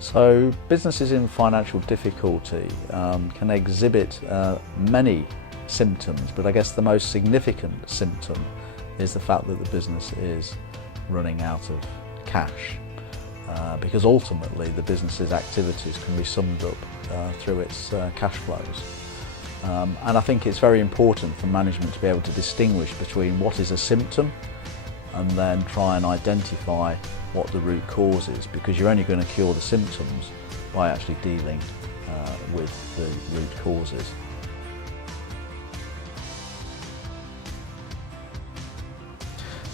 So businesses in financial difficulty can exhibit many symptoms, but I guess the most significant symptom is the fact that the business is running out of cash, because ultimately the business's activities can be summed up through its cash flows. And I think it's very important for management to be able to distinguish between what is a symptom and then try and identify what the root cause is, because you're only going to cure the symptoms by actually dealing with the root causes.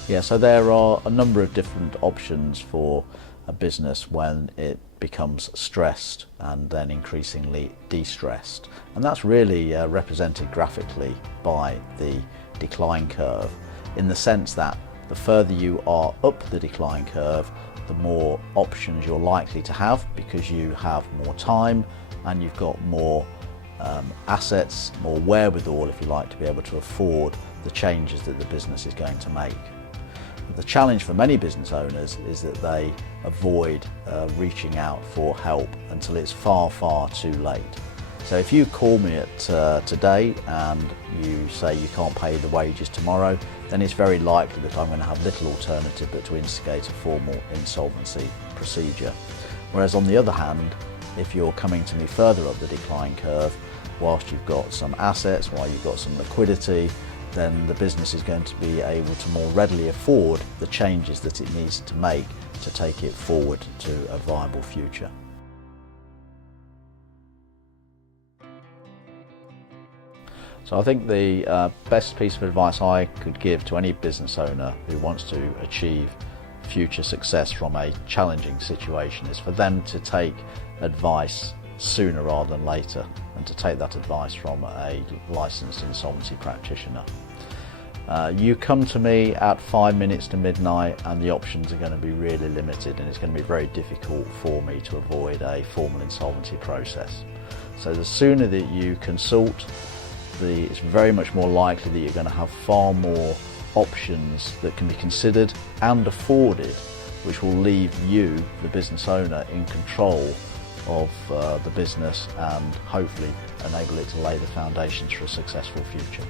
Yeah, so there are a number of different options for a business when it becomes stressed and then increasingly de-stressed. And that's really represented graphically by the decline curve, in the sense that the further you are up the decline curve, the more options you're likely to have, because you have more time and you've got more assets, more wherewithal, if you like, to be able to afford the changes that the business is going to make. The challenge for many business owners is that they avoid reaching out for help until it's far, far too late. So if you call me today and you say you can't pay the wages tomorrow, then it's very likely that I'm going to have little alternative but to instigate a formal insolvency procedure. Whereas on the other hand, if you're coming to me further up the decline curve, whilst you've got some assets, while you've got some liquidity, then the business is going to be able to more readily afford the changes that it needs to make to take it forward to a viable future. So I think the best piece of advice I could give to any business owner who wants to achieve future success from a challenging situation is for them to take advice sooner rather than later, and to take that advice from a licensed insolvency practitioner. You come to me at 5 minutes to midnight and the options are going to be really limited, and it's going to be very difficult for me to avoid a formal insolvency process. So the sooner that you consult, it's very much more likely that you're going to have far more options that can be considered and afforded, which will leave you, the business owner, in control of the business and hopefully enable it to lay the foundations for a successful future.